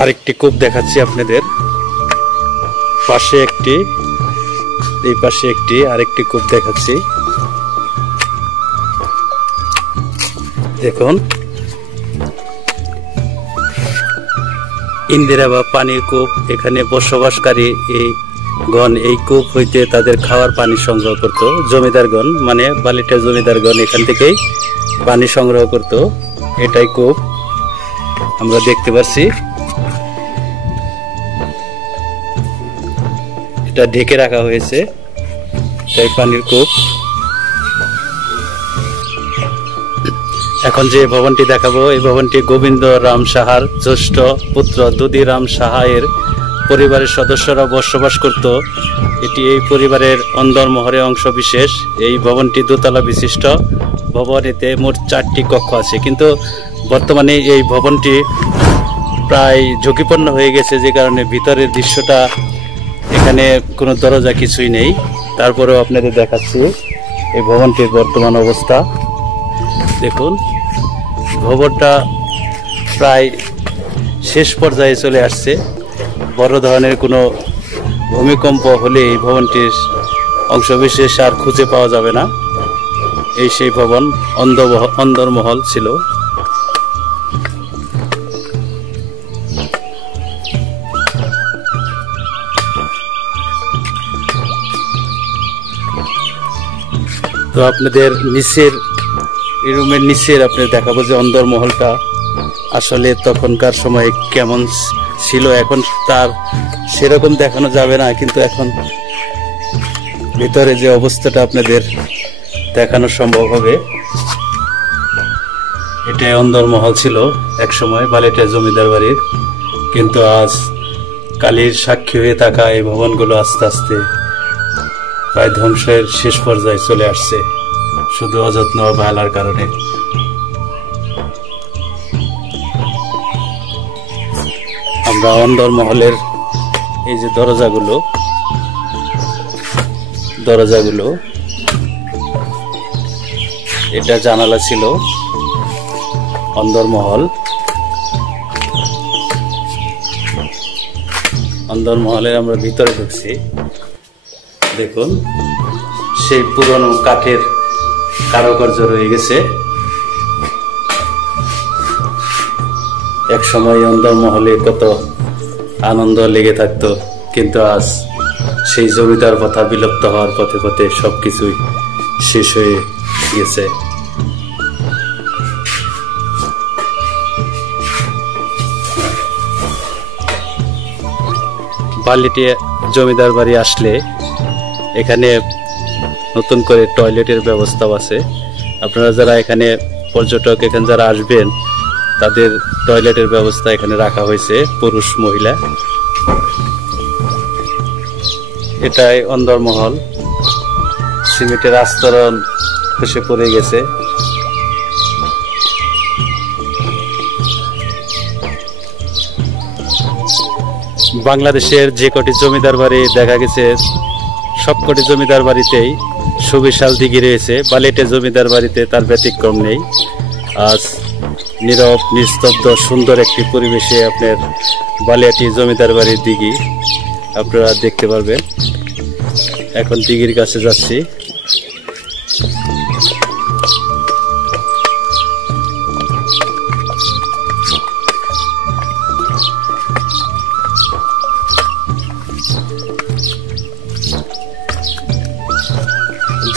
আরেকটি কূপ দেখাচ্ছি আপনাদের। পাশে একটি, এই পাশে একটি, আরেকটি কূপ দেখাচ্ছি। দেখুন, ইন্দিরা বা পানির কূপ। এখানে বসবাসকারী এই গণ এই কূপ হইতে তাদের খাওয়ার পানি সংগ্রহ করত। জমিদারগণ মানে বালিটা জমিদারগণ এখান থেকেই পানি সংগ্রহ করত। এটাই কূপ আমরা দেখতে পাচ্ছি। এটা ঢেকে রাখা হয়েছে, তাই পানির কূপ। এখন যে ভবনটি দেখাবো, এই ভবনটি গোবিন্দ রাম সাহার জ্যেষ্ঠ পুত্র দুদিরাম সাহায়ের পরিবারের সদস্যরা বসবাস করত। এটি এই পরিবারের অন্দরমহলে অংশ বিশেষ। এই ভবনটি দোতলা বিশিষ্ট ভবন। এতে মোট 4টি কক্ষ আছে, কিন্তু বর্তমানে এই ভবনটি প্রায় ঝুঁকিপূর্ণ হয়ে গেছে, যে কারণে ভিতরের দৃশ্যটা, এখানে কোনো দরজা কিছুই নেই। তারপরেও আপনাদের দেখাচ্ছি এই ভবনটির বর্তমান অবস্থা। দেখুন, ভবনটা প্রায় শেষ পর্যায়ে চলে আসছে। বড় ধরনের কোনো ভূমিকম্প হলে এই ভবনটির অংশবিশেষ আর খুঁজে পাওয়া যাবে না। এই সেই ভবন, অন্দরমহল ছিল। তো আপনাদের নিচের, এই রুমের নিচের আপনাদের দেখাবো যে অন্দরমহলটা আসলে তখনকার সময় কেমন ছিল। এখন তার সেরকম দেখানো যাবে না, কিন্তু এখন ভিতরে যে অবস্থাটা আপনাদের দেখানো সম্ভব হবে। এটা অন্দরমহল ছিল এক সময় বালিটা জমিদার বাড়ির, কিন্তু আজ কালীর সাক্ষী হয়ে থাকা এই ভবনগুলো আস্তে আস্তে প্রায় ধ্বংসের শেষ পর্যায়ে চলে আসছে, শুধু অযত্ন অবহেলার কারণে। আমরা অন্দরমহলের এই যে দরজাগুলো, এটা জানালা ছিল অন্দরমহলের আমরা ভিতরে ঢুকছি। দেখুন, সেই পুরনো কাঠের কারুকার্য রয়ে গেছে। এক সময় অন্দরমহলে কত আনন্দ লেগে থাকতো, কিন্তু আজ সেই জমিদার কথা বিলুপ্ত হওয়ার পথে পথে সবকিছুই শেষ হয়ে গেছে। বালিটি জমিদার বাড়ি আসলে এখানে নতুন করে টয়লেটের ব্যবস্থাও আছে। আপনারা যারা এখানে পর্যটক, এখানে যারা আসবেন, তাদের টয়লেটের ব্যবস্থা এখানে রাখা হয়েছে, পুরুষ মহিলা। এটাই অন্দরমহল। সিমেন্টের আস্তরণ খসে পড়ে গেছে। বাংলাদেশের যে কটি জমিদার বাড়ি দেখা গেছে, সবকটি জমিদার বাড়িতেই সুবিশাল দিঘি রয়েছে। বালিটা জমিদার বাড়িতে তার ব্যতিক্রম নেই। আজ নীরব, নিস্তব্ধ, সুন্দর একটি পরিবেশে আপনার বালিয়াটি জমিদার বাড়ির দিঘি আপনারা দেখতে পারবেন। এখন দিঘির কাছে যাচ্ছি।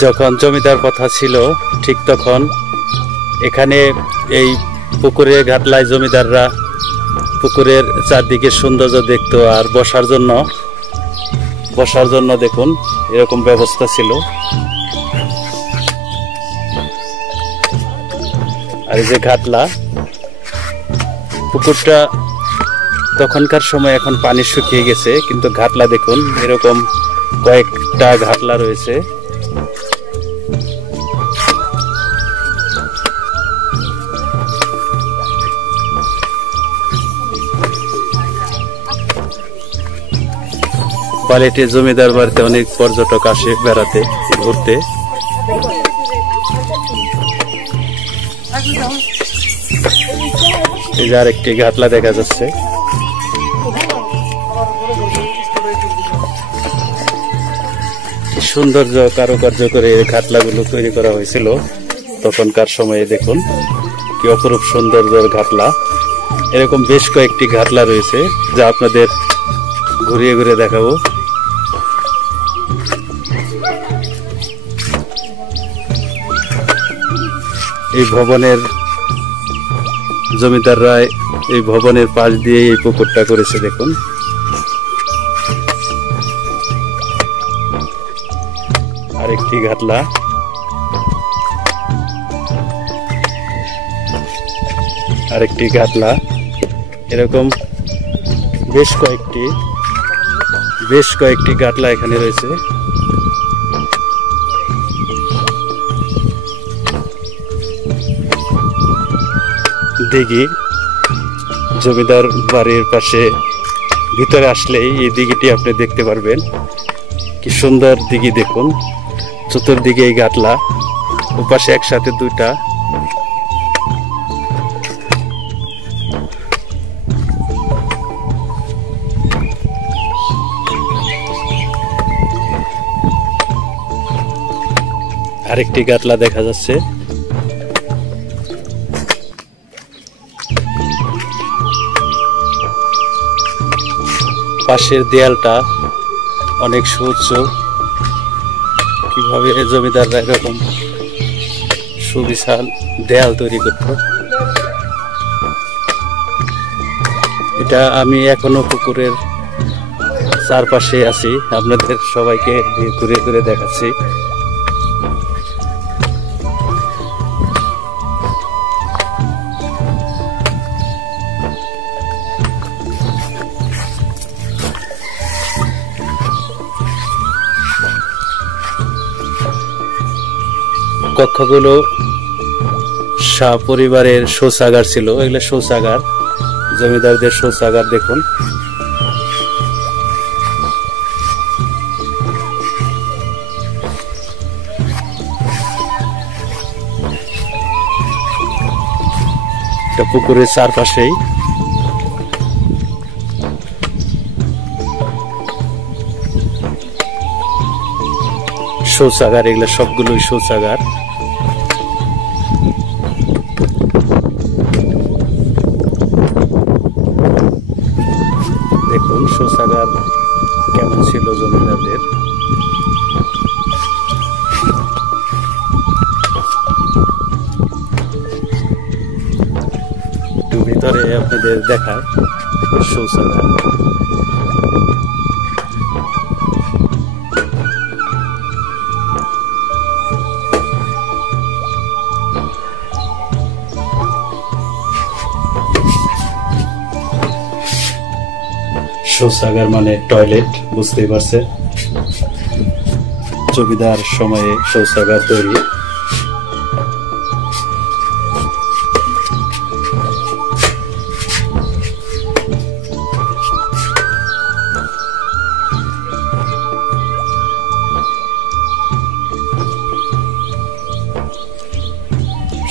যখন জমিদার প্রথা ছিল, ঠিক তখন এখানে এই পুকুরে ঘাটলায় জমিদাররা পুকুরের চারদিকে সৌন্দর্য দেখতো, আর বসার জন্য দেখুন এরকম ব্যবস্থা ছিল। আর এই যে ঘাটলা, পুকুরটা তখনকার সময়, এখন পানি শুকিয়ে গেছে, কিন্তু ঘাটলা দেখুন এরকম কয়েকটা ঘাটলা রয়েছে। বালিটি জমিদার বাড়িতে অনেক পর্যটক আসে বেড়াতে, ঘুরতে। এই যে আরেকটি ঘাটলা দেখা যাচ্ছে। সৌন্দর্য কারুকার্য করে ঘাটলাগুলো তৈরি করা হয়েছিল তখনকার সময়ে। দেখুন কি অপরূপ সৌন্দর্যের ঘাটলা। এরকম বেশ কয়েকটি ঘাটলা রয়েছে যা আপনাদের ঘুরিয়ে ঘুরে দেখাবো। এই ভবনের জমিদাররা এই ভবনের পাশ দিয়ে এই পুকুরটা করেছে। দেখুন আরেকটি ঘাটলা। আরেকটি ঘাটলা। এরকম বেশ কয়েকটি ঘাটলা এখানে রয়েছে। দিঘি, জমিদার বাড়ির পাশে ভিতরে আসলেই এই দিঘিটি আপনি দেখতে পারবেন। কি সুন্দর দিঘি দেখুন, চতুর্দিকে এই ঘাটলা, ওপাশে একসাথে দুইটা। আরেকটি ঘাটলা দেখা যাচ্ছে। পাশের দেয়ালটা অনেক সুউচ্চ। কিভাবে জমিদাররা এরকম সুবিশাল দেয়াল তৈরি করত। এটা আমি এখনো পুকুরের চারপাশে আছি, আপনাদের সবাইকে ঘুরে ঘুরে দেখাচ্ছি। কক্ষগুলো শাহ পরিবারের শৌচাগার ছিল। এগুলো শৌচাগার, জমিদারদের শৌচাগার। দেখুন এটা পুকুরের চারপাশেই। শৌচাগার, এগুলো সবগুলোই শৌচাগার। দেখুন শৌচাগার কেমন ছিল জমিদারদের। একটু ভিতরে আপনাদের দেখায় শৌচাগার। শৌচাগার মানে টয়লেট, বুঝতেই পারছে। জমিদার সময়ে শৌচাগার তৈরি।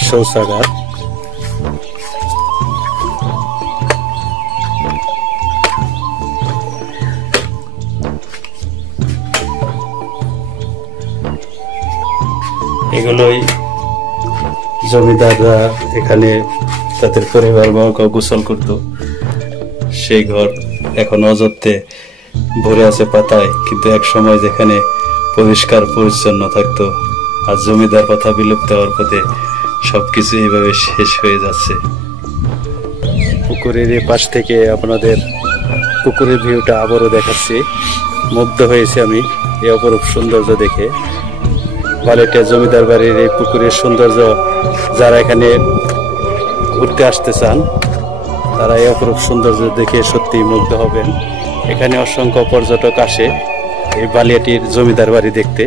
শৌচাগার এগুলোই জমিদাররা এখানে তাদের পরিবারবর্গ গোসল করত। সেই ঘর এখন অযত্নে ভরে আছে পাতায়, কিন্তু এক সময় যেখানে পরিষ্কার পরিচ্ছন্ন থাকতো। আর জমিদার কথা বিলুপ্ত হওয়ার পথে সবকিছু এইভাবে শেষ হয়ে যাচ্ছে। পুকুরের পাশ থেকে আপনাদের পুকুরের ভিউটা আবারও দেখাচ্ছি। মুগ্ধ হয়েছে আমি এই অপরূপ সৌন্দর্য দেখে। বালেটিয়া জমিদার বাড়ির এই পুকুরের সৌন্দর্য যারা এখানে ঘুরতে আসতে চান তারা এই অপরূপ সৌন্দর্য দেখে সত্যি মুগ্ধ হবেন। এখানে অসংখ্য পর্যটক আসে এই বালিয়াটির জমিদার বাড়ি দেখতে।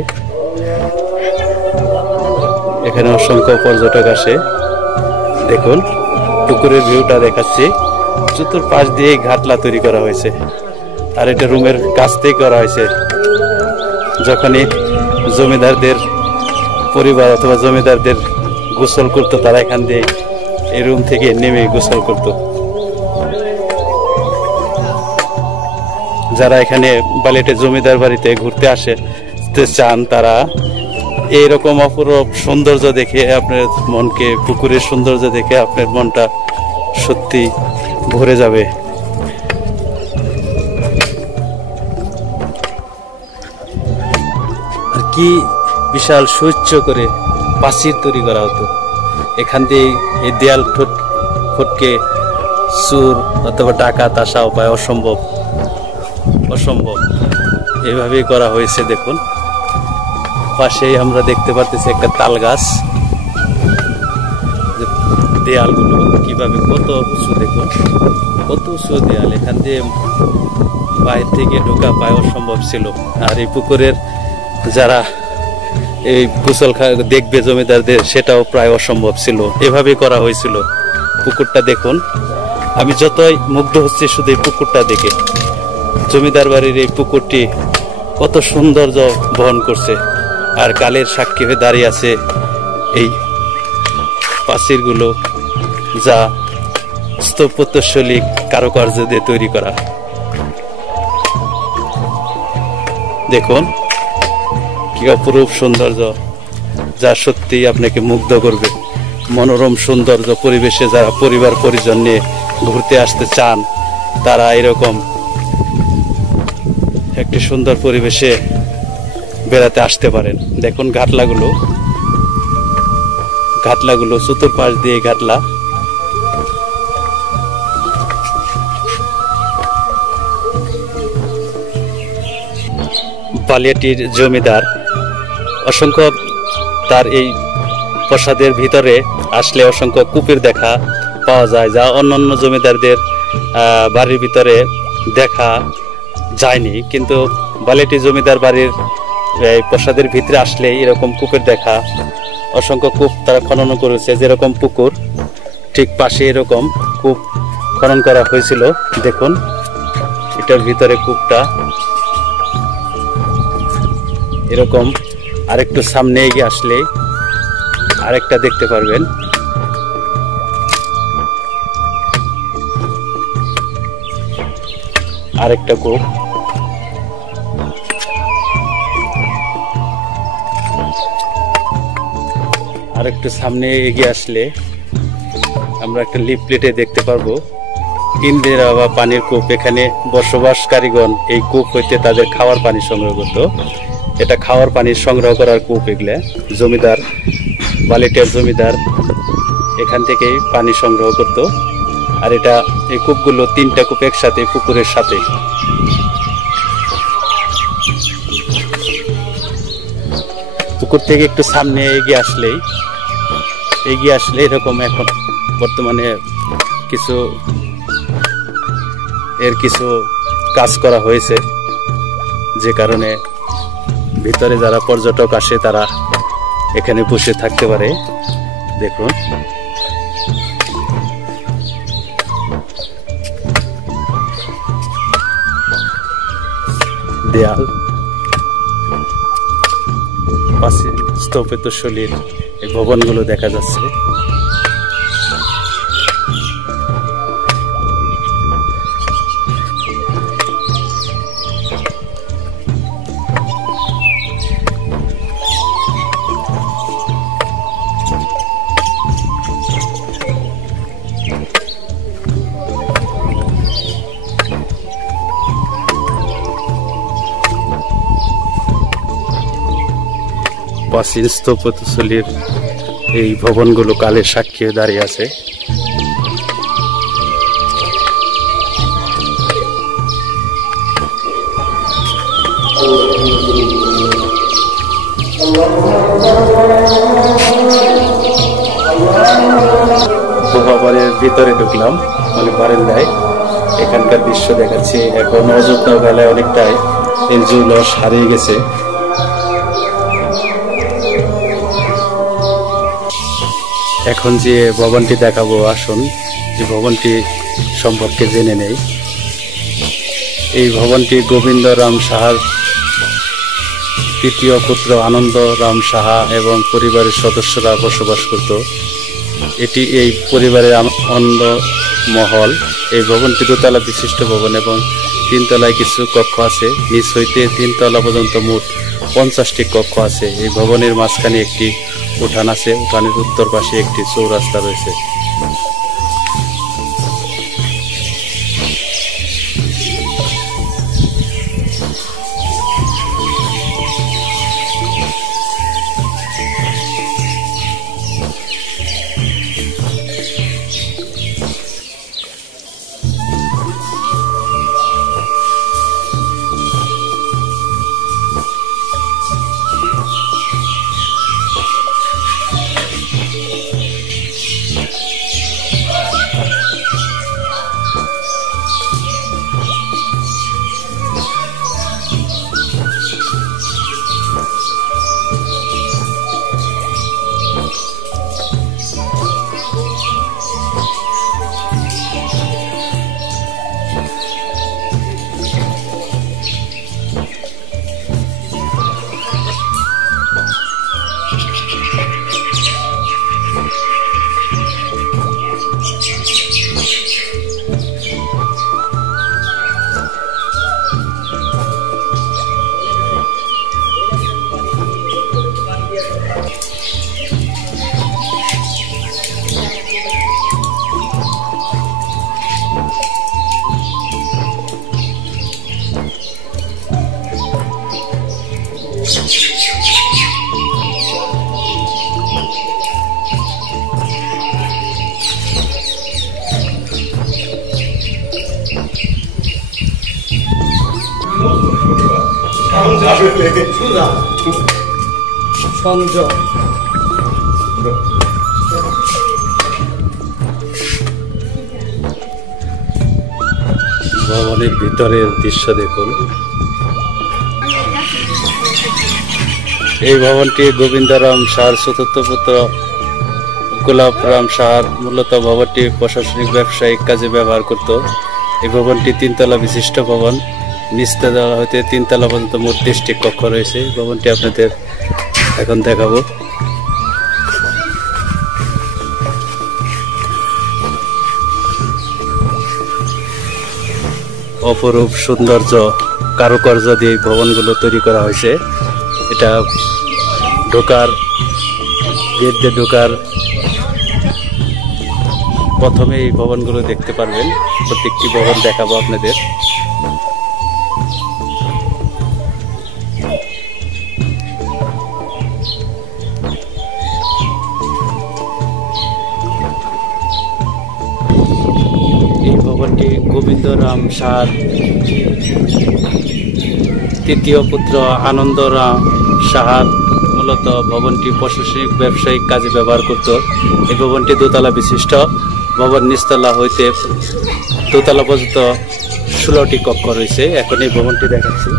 এখানে অসংখ্য পর্যটক আসে। দেখুন পুকুরের ভিউটা দেখাচ্ছি। চতুর্পাশ দিয়ে ঘাটলা তৈরি করা হয়েছে, আর এটা রুমের কাছ থেকে করা হয়েছে। যখনই জমিদারদের পরিবার অথবা জমিদারদের গোসল করতো তারা এখান দিয়ে এই রুম থেকে নেমে গোসল করতো। যারা এখানে বালিয়াটি জমিদার বাড়িতে ঘুরতে আসতে চান তারা এইরকম অপরূপ সৌন্দর্য দেখে আপনার মনকে, পুকুরের সৌন্দর্য দেখে আপনার মনটা সত্যি ভরে যাবে। আর কি বিশাল সুউচ্চ করে প্রাচীর তৈরি করা হতো, এখান দিয়ে এই দেয়াল ফটকে চুর অথবা ডাকাত আসা উপায় অসম্ভব। এভাবেই করা হয়েছে। দেখুন পাশেই আমরা দেখতে পাচ্ছি একটা তাল গাছ। দেয়ালগুলো কিভাবে কত উঁচু, দেখুন কত উঁচু দেয়াল, এখান দিয়ে বাইরে থেকে ঢোকা পায় অসম্ভব ছিল। আর এই পুকুরের যারা এই গোসল দেখবে জমিদারদের, সেটাও প্রায় অসম্ভব ছিল। এভাবেই করা হয়েছিল। পুকুরটা দেখুন, আমি যতই মুগ্ধ হচ্ছি শুধু এই পুকুরটা দেখে। জমিদার বাড়ির এই পুকুরটি কত সৌন্দর্য বহন করছে, আর কালের সাক্ষী হয়ে দাঁড়িয়ে আছে এই প্রাচীরগুলো, যা স্থাপত্যশৈলী কারুকার্য দিয়ে তৈরি করা। দেখুন কি অপরূপ সৌন্দর্য, যা সত্যি আপনাকে মুগ্ধ করবে। মনোরম সৌন্দর্য পরিবেশে যারা পরিবার পরিজন নিয়ে ঘুরতে আসতে চান, তারা এরকম একটি সুন্দর পরিবেশে বেড়াতে আসতে পারেন। দেখুন ঘাটলাগুলো চতুর্পাশ দিয়ে ঘাটলা। বালিয়াটির জমিদার অসংখ্য, তার এই প্রাসাদের ভিতরে আসলে অসংখ্য কূপের দেখা পাওয়া যায়, যা অন্যান্য জমিদারদের বাড়ির ভিতরে দেখা যায়নি। কিন্তু বালিয়াটি জমিদার বাড়ির এই প্রাসাদের ভিতরে আসলে এরকম কূপের দেখা, অসংখ্য কূপ তারা খনন করেছে। যেরকম পুকুর ঠিক পাশে এরকম কূপ খনন করা হয়েছিল। দেখুন এটার ভিতরে কূপটা এরকম। আরেকটু সামনে এগিয়ে আসলে আরেকটা দেখতে পারবেন। আরেকটা কূপ। আরেকটু সামনে এগিয়ে আসলে আমরা একটা লিফলেটে দেখতে পারবো ইন্দিরা বা পানির কূপ। এখানে বসবাসকারীগণ এই কূপ হইতে তাদের খাওয়ার পানি সংগ্রহ করত। এটা খাওয়ার পানি সংগ্রহ করার কূপ। এগুলা জমিদার, বালিয়াটির জমিদার এখান থেকে পানি সংগ্রহ করত। আর এটা এই কূপগুলো, তিনটা কূপ একসাথে পুকুরের সাথে। পুকুর থেকে একটু সামনে এগিয়ে আসলে এরকম এখন বর্তমানে কিছু কাজ করা হয়েছে, যে কারণে ভিতরে যারা পর্যটক আসে তারা এখানে বসে থাকতে পারে। দেখুন দেয়াল, পাশে স্থাপত্যশৈলীর এই ভবনগুলো দেখা যাচ্ছে। প্রাচীন স্থাপত্যশৈলীর এই ভবনগুলো কালের সাক্ষী দাঁড়িয়ে আছে। বাড়ির ভিতরে ঢুকলাম, মানে বারান্দায়। এখানকার দৃশ্য দেখাচ্ছি। এখন অযোধ্যা বেলায় অনেকটাই এর জলস হারিয়ে গেছে। এখন যে ভবনটি দেখাবো, আসুন যে ভবনটি সম্পর্কে জেনে নেই। এই ভবনটি গোবিন্দ রাম সাহার তৃতীয় পুত্র আনন্দ রাম সাহা এবং পরিবারের সদস্যরা বসবাস করত। এটি এই পরিবারের মহল। এই ভবনটি দোতলা বিশিষ্ট ভবন এবং 3 তলায় কিছু কক্ষ আছে। নিচ হইতে 3 তলা পর্যন্ত মোট 50টি কক্ষ আছে। এই ভবনের মাঝখানে একটি উঠান আছে। উঠানের উত্তর পাশে একটি চৌরাস্তা রয়েছে। ভবনের ভিতরের দৃশ্য দেখুন। এই ভবনটি গোবিন্দরাম সাহার চতুর্থ পুত্র গোলাপরাম সাহার মূলত ভবনটি প্রশাসনিক ব্যবসায়িক কাজে ব্যবহার করত। এই ভবনটি 3 তলা বিশিষ্ট ভবন। নিচতলা হইতে 3 তলা পর্যন্ত মোট 30টি কক্ষ রয়েছে। ভবনটি আপনাদের এখন দেখাবো। অপরূপ সৌন্দর্য কারুকার্য দিয়ে ভবনগুলো তৈরি করা হয়েছে। এটা ঢোকার গেট দিয়ে ঢোকার প্রথমে এই ভবনগুলো দেখতে পারবেন। প্রত্যেকটি ভবন দেখাবো আপনাদের। এই ভবনটি গোবিন্দরাম সাহার তৃতীয় পুত্র আনন্দরাম সাহার মূলত ভবনটি প্রশাসনিক ব্যবসায়িক কাজে ব্যবহার করত। এই ভবনটি দোতলা বিশিষ্ট ভবন। নিচতলা হইতে দোতলা পর্যন্ত 16টি কক্ষ রয়েছে। এখন এই ভবনটি দেখাচ্ছি।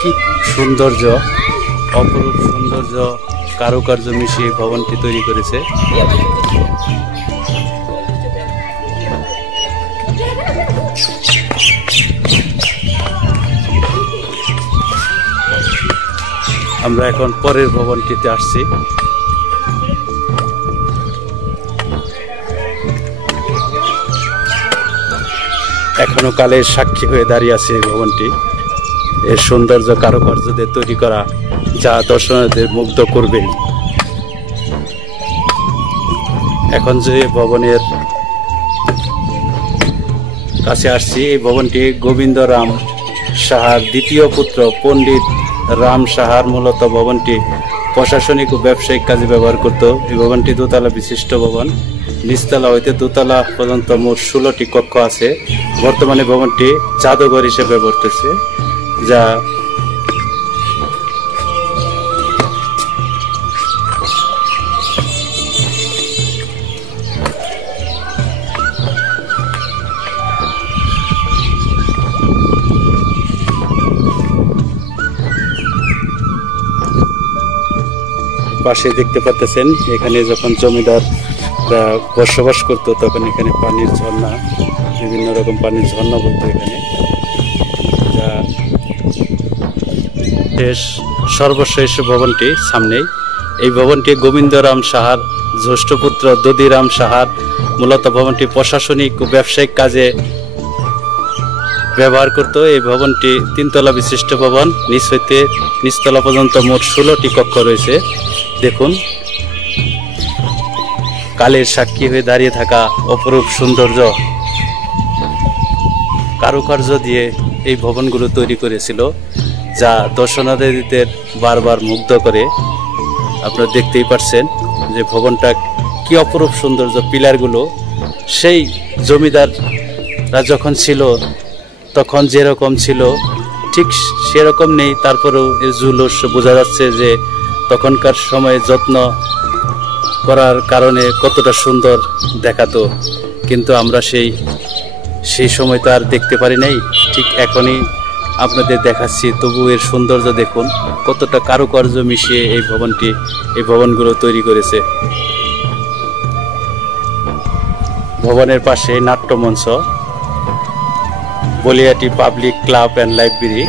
কি সৌন্দর্য, অপরূপ সৌন্দর্য কারুকার্য মিশিয়ে ভবনটি তৈরি করেছে। আমরা এখন পরের ভবনটিতে আসছি। এখনো কালের সাক্ষী হয়ে দাঁড়িয়ে আছে এই ভবনটি। এর সৌন্দর্য কারুকার্য দিয়ে তৈরি করা, যা দর্শনার্থীদের মুগ্ধ করবে। এখন যে ভবনের কাছে আসছি, এই ভবনটি গোবিন্দরাম সাহার দ্বিতীয় পুত্র পণ্ডিত রাম সাহার মূলত ভবনটি প্রশাসনিক ও ব্যবসায়িক কাজে ব্যবহার করত। এই ভবনটি দোতলা বিশিষ্ট ভবন। নিচতলা হইতে দোতলা পর্যন্ত মোট 16টি কক্ষ আছে। বর্তমানে ভবনটি জাদুঘর হিসেবে ব্যবহৃত হচ্ছে, যা পাশে দেখতে পাচ্ছেন। এখানে যখন জমিদাররা বসবাস করত তখন এখানে পানির ঝর্ণা, বিভিন্ন রকম পানির ঝর্ণা বলতো এখানে, যা শেষ সর্বশেষ ভবনটি সামনেই। এই ভবনটি গোবিন্দরাম সাহার জ্যেষ্ঠ পুত্র দধিরাম সাহার। মূলত ভবনটি প্রশাসনিক ও ব্যবসায়িক কাজে ব্যবহার করত। এই ভবনটি 3 তলা বিশিষ্ট ভবন। নিচ হইতে নিচতলা পর্যন্ত মোট 16টি কক্ষ রয়েছে। দেখুন, কালের সাক্ষী হয়ে দাঁড়িয়ে থাকা অপরূপ সৌন্দর্য কারুকার্য দিয়ে এই ভবনগুলো তৈরি করেছিল, যা দর্শনার্থীদের বারবার মুগ্ধ করে। আপনারা দেখতেই পাচ্ছেন যে ভবনটা কি অপরূপ সৌন্দর্য। পিলারগুলো সেই জমিদাররা যখন ছিল তখন যেরকম ছিল ঠিক সেরকম নেই। তারপরেও এর জুলুস বোঝা যাচ্ছে যে তখনকার সময়ে যত্ন করার কারণে কতটা সুন্দর দেখাতো। কিন্তু আমরা সেই সময় তো আর দেখতে পারি নাই। ঠিক এখনই আপনাদের দেখাচ্ছি, তবু এর সৌন্দর্য দেখুন, কতটা কারুকার্য মিশিয়ে এই ভবনগুলো তৈরি করেছে। ভবনের পাশে নাট্যমঞ্চ, বলিয়াটি পাবলিক ক্লাব অ্যান্ড লাইব্রেরি।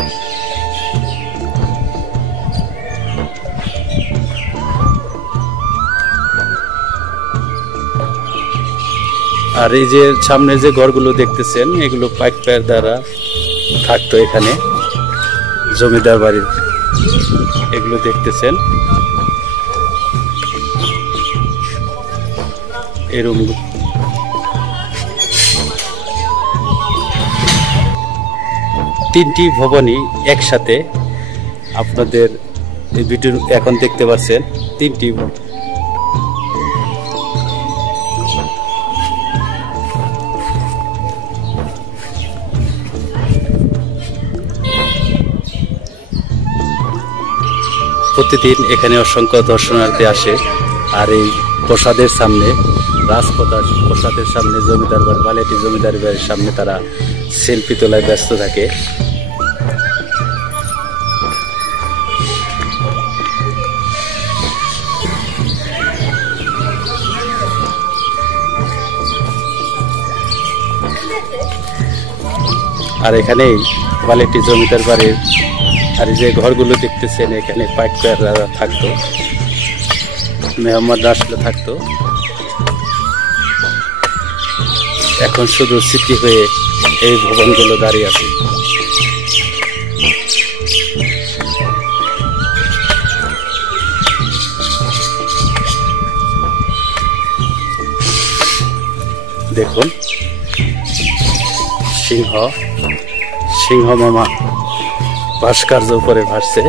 আর এই যে সামনে যে ঘরগুলো দেখতেছেন, এগুলো পাইকার দ্বারা থাকতো এখানে, জমিদার বাড়ির। এগুলো দেখতেছেন এই রুমগুলো। তিনটি ভবনই একসাথে আপনাদের এই ভিডিও এখন দেখতে পাচ্ছেন। 3টি প্রতিদিন এখানে অসংখ্য দর্শনার্থী আসে। আর এই প্রসাদের সামনে, প্রসাদের সামনে জমিদার বাড়ি, বালিয়াটি জমিদার বাড়ির সামনে তারা সেলফি তোলায় ব্যস্ত থাকে। আর এখানেই বালিয়াটি জমিদার বাড়ির আর যে ঘরগুলো দেখতেছেন, এখানে পাইকাররা থাকতো, মেহমান আসলে থাকতো। এখন শুধু স্মৃতি হয়ে এই ভবনগুলো দাঁড়িয়ে আছে। দেখুন, সিংহ মামা ভাস্কর্য উপরে ভাসছে।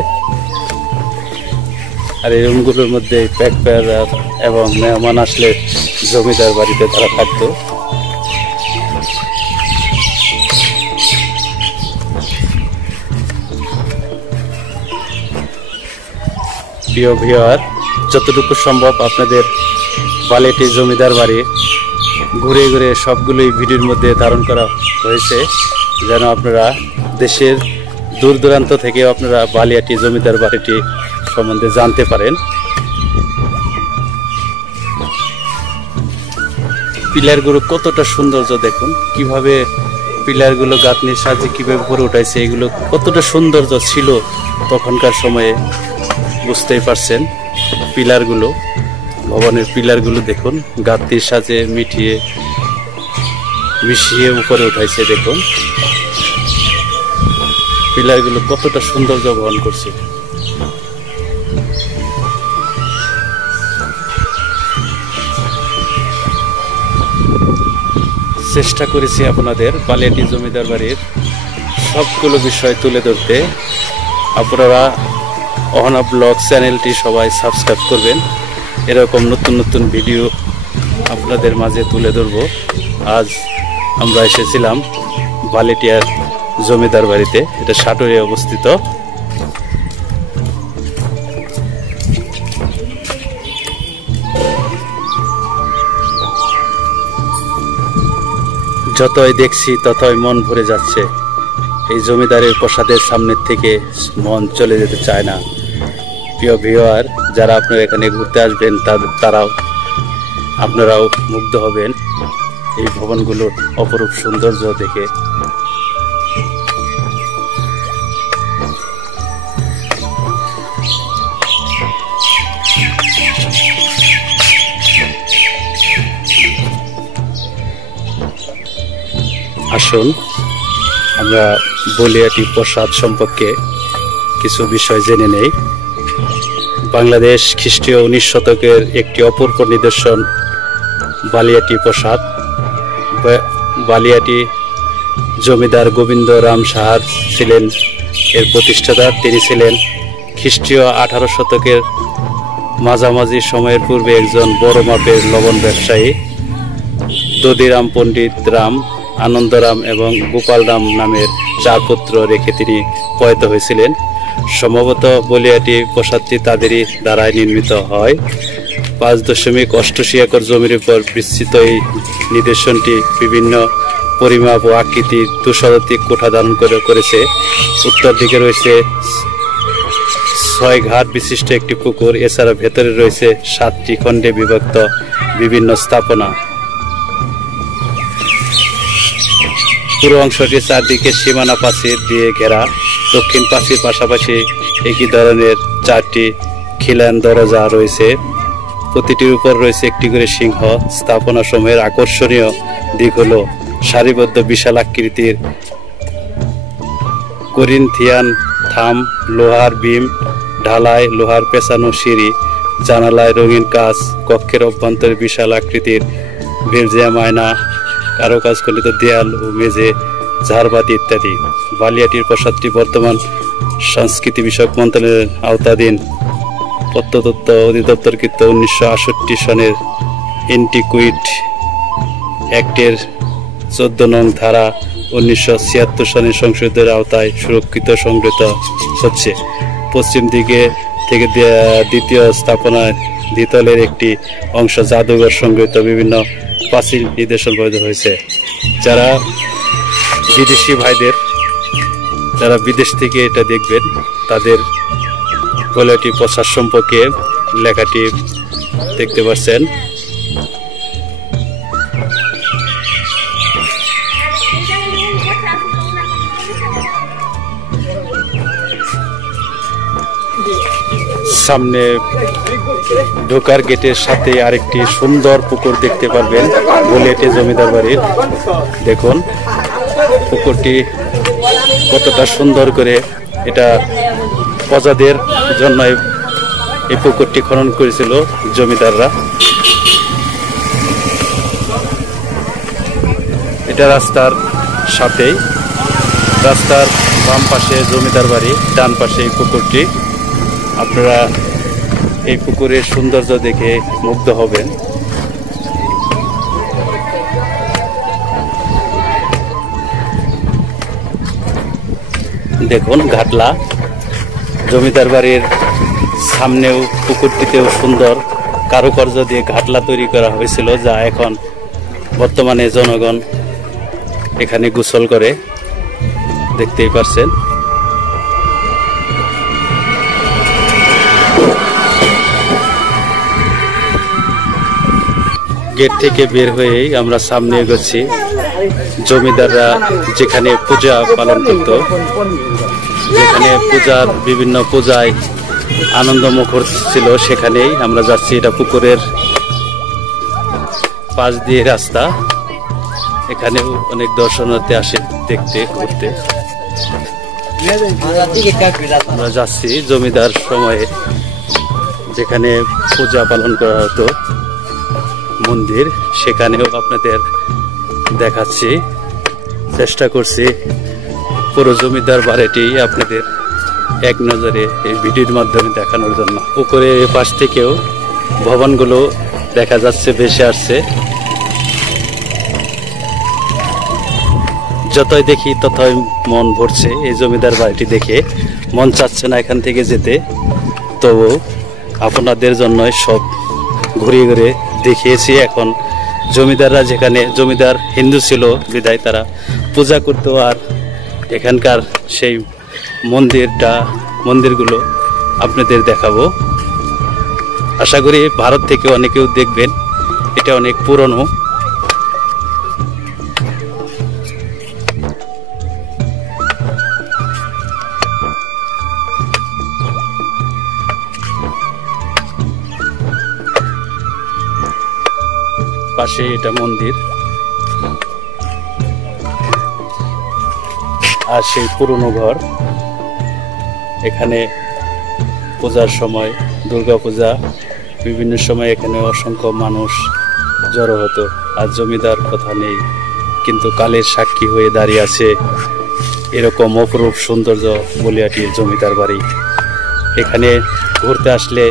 আর এই রুমগুলোর মধ্যে পাইকার এবং মেহমান আসলে জমিদার বাড়িতে তারা থাকতো। প্রিয় ভিউয়ার, যতটুকু সম্ভব আপনাদের বালিয়াটি জমিদার বাড়ি ঘুরে ঘুরে সবগুলোই ভিডিওর মধ্যে ধারণ করা হয়েছে, যেন আপনারা দেশের দূর দূরান্ত থেকে আপনারা বালিয়াটি জমিদার বাড়িটি সম্বন্ধে জানতে পারেন। পিলারগুলো কতটা সৌন্দর্য দেখুন, কিভাবে পিলারগুলো গাঁথনির সাহায্যে কিভাবে উপরে উঠাইছে। এগুলো কতটা সৌন্দর্য ছিল তখনকার সময়ে, বুঝতেই পারছেন। পিলারগুলো, ভবনের পিলারগুলো দেখুন, গাঁথনির সাহায্যে মিশিয়ে উপরে উঠাইছে। দেখুন পিলারগুলো কতটা সৌন্দর্য বহন করছে। চেষ্টা করেছি আপনাদের বালিয়াটি জমিদার বাড়ির সবগুলো বিষয় তুলে ধরতে। আপনারা অহনা ব্লগ চ্যানেলটি সবাই সাবস্ক্রাইব করবেন। এরকম নতুন নতুন ভিডিও আপনাদের মাঝে তুলে ধরব। আজ আমরা এসেছিলাম বালিয়াটিয়ার জমিদার বাড়িতে, এটা সাটুরে অবস্থিত। যতই দেখছি ততই মন ভরে যাচ্ছে। এই জমিদারের প্রাসাদের সামনের থেকে মন চলে যেতে চায় না। প্রিয় ভিউয়ার, যারা আপনারা এখানে ঘুরতে আসবেন আপনারাও মুগ্ধ হবেন এই ভবনগুলোর অপরূপ সৌন্দর্য দেখে। আসুন আমরা বলিয়াটি প্রসাদ সম্পর্কে কিছু বিষয় জেনে নেই। বাংলাদেশ খ্রিস্টীয় 19 শতকের একটি অপূর্ব নিদর্শন বালিয়াটি প্রসাদ। বালিয়াটি জমিদার গোবিন্দ রাম সাহার ছিলেন এর প্রতিষ্ঠাতা। তিনি ছিলেন খ্রিস্টীয় 18 শতকের মাঝামাঝি সময়ের পূর্বে একজন বড় মাপের লবণ ব্যবসায়ী। দধিরাম, পণ্ডিত রাম, আনন্দরাম এবং গোপাল রাম নামের 4 পুত্র রেখে তিনি প্রয়াত হয়েছিলেন। সম্ভবত বলিয়াটি প্রসাদটি তাদেরই দ্বারাই নির্মিত হয়। 5.88 একর জমির উপর বিস্তৃত এই নিদর্শনটি বিভিন্ন পরিমাপ ও আকৃতির 2 কোঠা ধারণ করেছে। উত্তর দিকে রয়েছে 6 ঘাট বিশিষ্ট একটি পুকুর। এছাড়া ভেতরে রয়েছে 7টি খণ্ডে বিভক্ত বিভিন্ন স্থাপনা। পুরো অংশটি চারদিকে সীমানা প্রাচীর দিয়ে ঘেরা। দক্ষিণ প্রাচীর পাশাপাশি একই ধরনের 4টি খিলান দরজা রয়েছে। প্রতিটির উপর রয়েছে একটি করে সিংহ। স্থাপনা সমূহের আকর্ষণীয় দিক হল সারিবদ্ধ বিশাল আকৃতির করিন্থিয়ান থাম, লোহার বিম, ঢালাই, লোহার পেঁচানো সিঁড়ি, জানালায় রঙিন কাজ, কক্ষের অভ্যন্তরে বিশাল আকৃতির বেলজিয়াম আয়না, কারুকাজখণ্ডিত দেয়াল ও মেঝে, ঝাড়বাতি ইত্যাদি। বালিয়াটির প্রসাদটি বর্তমান সংস্কৃতি বিষয়ক মন্ত্রণালয়ের আওতাধীন প্রত্নতত্ত্ব অধিদপ্তরকৃত 1968 সনের এন্টিকুইট অ্যাক্টের 14 নং ধারা 1976 সনের সংশোধনের আওতায় সুরক্ষিত সংগৃহীত হচ্ছে। পশ্চিম দিকে থেকে দ্বিতীয় স্থাপনায় দ্বিতলের একটি অংশ জাদুঘর সংগৃহীত বিভিন্ন প্রাচীন নিদর্শন বৈধ হয়েছে। যারা বিদেশি ভাইদের, যারা বিদেশ থেকে এটা দেখবেন, তাদের বলিয়াটি প্রসাদ সম্পর্কে লেখাটি দেখতে পাচ্ছেন। সামনে ঢোকার গেটের সাথে আরেকটি সুন্দর পুকুর দেখতে পারবেন বলিয়াটি জমিদার বাড়ির। দেখুন পুকুরটি কতটা সুন্দর করে, এটা প্রজাদের জন্য এই পুকুরটি খনন করেছিল জমিদাররা। এটা রাস্তার সাথেই, রাস্তার বাম পাশে জমিদার বাড়ি, ডান পাশে এই পুকুরটি। আপনারা এই পুকুরের সৌন্দর্য দেখে মুগ্ধ হবেন। দেখুন ঘাটলা, জমিদার বাড়ির সামনেও পুকুরটিতেও সুন্দর কারুকার্য দিয়ে ঘাটলা তৈরি করা হয়েছিল, যা এখন বর্তমানে জনগণ এখানে গোসল করে, দেখতেই পারছেন। গেট থেকে বের হয়েই আমরা সামনে এগোচ্ছি। জমিদাররা যেখানে পূজা পালন করত, যেখানে পূজার বিভিন্ন পূজায় আনন্দমুখর ছিল, সেখানেই আমরা যাচ্ছি। এটা পুকুরের পাশ দিয়ে রাস্তা, এখানেও অনেক দর্শনার্থী আসে দেখতে, ঘুরতে। আমরা যাচ্ছি জমিদার সময়ে যেখানে পূজা পালন করা হতো, মন্দির, সেখানেও আপনাদের দেখাচ্ছি, চেষ্টা করছি পুরো জমিদার বাড়িটি আপনাদের এক নজরে এই ভিডিওর মাধ্যমে দেখানোর জন্য। পুকুরের এই পাশ থেকেও ভবনগুলো দেখা যাচ্ছে, ভেসে আসছে। যতই দেখি ততই মন ভরছে এই জমিদার বাড়িটি দেখে, মন চাচ্ছে না এখান থেকে যেতে। তবু আপনাদের জন্যই সব ঘুরিয়ে ঘুরে দেখিয়েছি। এখন জমিদাররা, যেখানে জমিদার হিন্দু ছিল বিধায় তারা পূজা করতো, আর এখানকার সেই মন্দিরগুলো আপনাদের দেখাবো। আশা করি ভারত থেকে অনেকেও দেখবেন, এটা অনেক পুরনো। পাশে এটা মন্দির। আর সেই পুরনো ঘর। এখানে পূজার সময়, দুর্গা পূজা, বিভিন্ন সময় এখানে অসংখ্য মানুষ জড়ো হতো। আর জমিদার কথা নেই, কিন্তু কালের সাক্ষী হয়ে দাঁড়িয়ে আছে এরকম অপরূপ সৌন্দর্য বলিয়াটির জমিদার বাড়ি। এখানে ঘুরতে আসলে